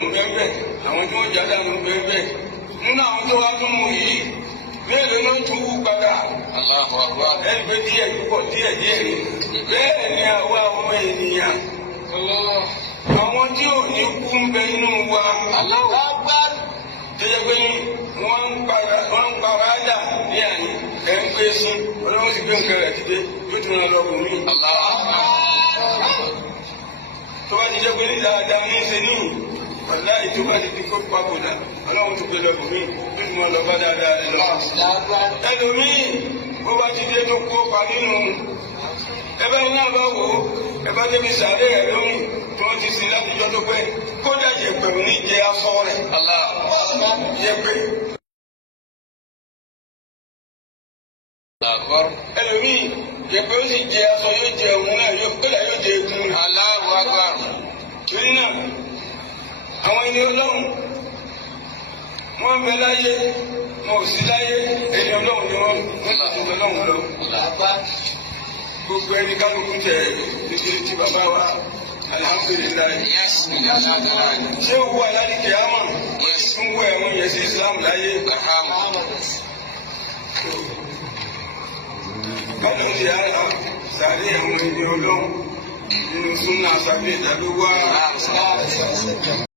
bẹ́ẹ̀ àwọn tí wọ́n jáde àwọn bẹ́ẹ̀ nínú àwọn tó wá tún mú yìí bẹ́ẹ̀ ló ń tún wú padà ẹni pé díẹ̀ púpọ̀ díẹ̀ ni bẹ́ẹ̀ ni àwa ọmọ ènìyàn àwọn tí ò ní kú ń bẹ nínú wa tó yẹ pé wọ́n ń para dà ní àná ẹ̀ ń gbé sí ọlọ́run sì gbé nǹkan rẹ̀ dìde yóò tún lọ bùn mí. tó bá ti jẹ́ pé ní dáadáa ní í ṣe níyì wàlá ètò bá ti di kó papòdà ọlọ́run tó gbé lọ bùn mí yóò tún lọ bá dáadáa rẹ̀ lọ. ẹlòmíì bó bá ti dé tó kó pa nínú ẹbẹ iná bá wò ó ẹbá débi sàárè rẹ̀ lóhùn tí wọ́n ti sin látijọ́ tó pẹ́ kódà jẹ pẹ̀lú ní jẹ aṣọ rẹ̀ yẹ pé. ẹlòmíì yẹpẹ ó sì jẹ aṣọ yóò jẹ òun náà kódà yóò jẹ egun aláwọ agbára. torí náà àwọn ẹni ọlọ́run wọ́n bẹ láyé wọn ò sí láyé ẹni ọlọ́run ni wọ́n láti bẹ lọ́run lọ. gbogbo ẹni kálukú tẹ nítorí tí bàbá wa alhamdulilayi. ṣé owó alálìkè àmọ́ ń wọ ẹ̀wọ̀n yẹn sí Islam láyé. báwo ni àyà sàárè ẹ̀wọ̀n ẹni ọlọ́run nínú súnà sàbẹ̀ ìdádó wá.